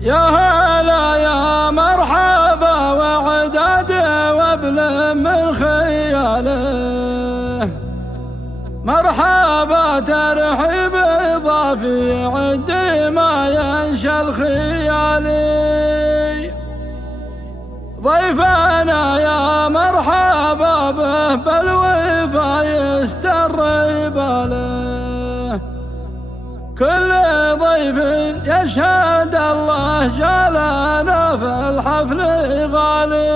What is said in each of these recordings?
يا هلا يا مرحبا وعداد وابل من خياله، مرحبا ترحيب إضافي عندي ما ينشى الخيالي. ضيفنا يا مرحبا به بالوفا يستر باله، كل ضيف يشهد الله جالنا في الحفل غالي.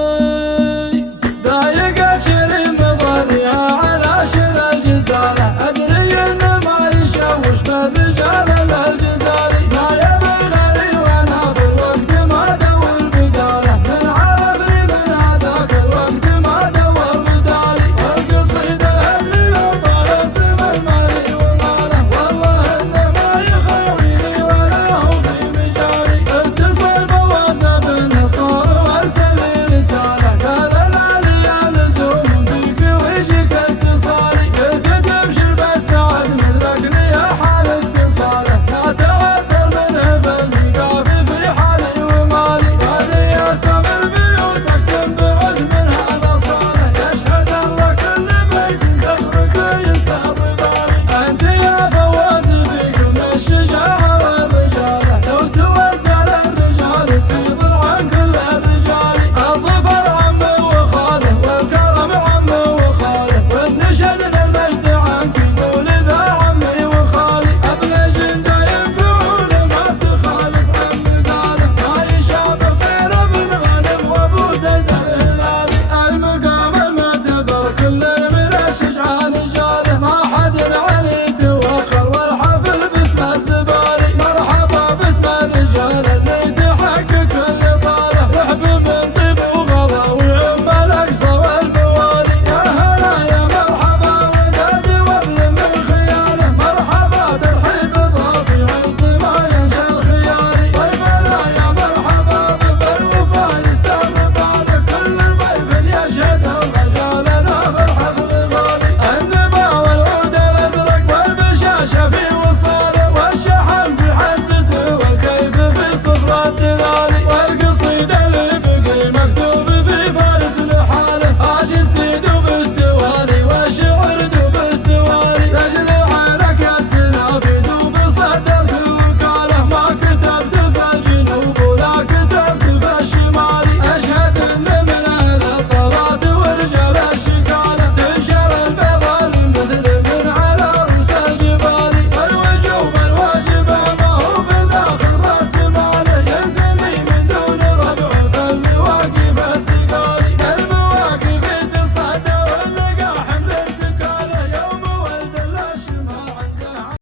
ضايق شري مضريا على شر الجزالة، أدري إن ما يشوش بالرجال الجزالي. ما يبغى لي وأنا في الوقت ما دور بداله، من عرفني من هذاك الوقت ما دور بدالي. القصيدة اللي يطال الزمن مالي وماله، والله إنه ما يخويني ولا هو في مجالي. اتصل بواسع بالنصار وارسل لي رسالة، قال العلي يا لزوم فيك ويجيك اتصالي. قلت تبشر بالسعد مدركني يا حال اتصاله، لا تعذر منه بالميقاف في حالي ومالي. قال لي يا سامر بيوتك تنبعث منها نصالة، يشهد الله كل بيت تخرج يستقبالي. انت يا فواز فيكم الشجاعة والرجالة، لو توزع الرجال تفيض عن كل الرجال. الظفر عمه وخاله والكرم عمه وخاله، والنشد للمجد عنك يقول ذا عمي وخالي. ابن جنده ينفعون ما تخالف عن مقاله، ما يشابه غير ابن غانم وابو زيد الهلالي. المقام المعتبر كل من الشجعان جاله، ما حد عليه توخر والحفل باسم الزبالي. مرحبا باسم الرجال اللي تحقق كل طاله، رحب من طيب وغلا ويعم الاقصى والموالي. يا هلا يا مرحبا وداد وابل من خياله، مرحبا ترحيب اضافي عند ما ينشا الخيالي. ضيفنا يا مرحبا بالوفا يستقبله، كل ضيف يشهد الرجال لنا في الحفل غالي. النبا والعود الازرق والبشاشه في وصاله، والشحن في حزته والكيف في صفرة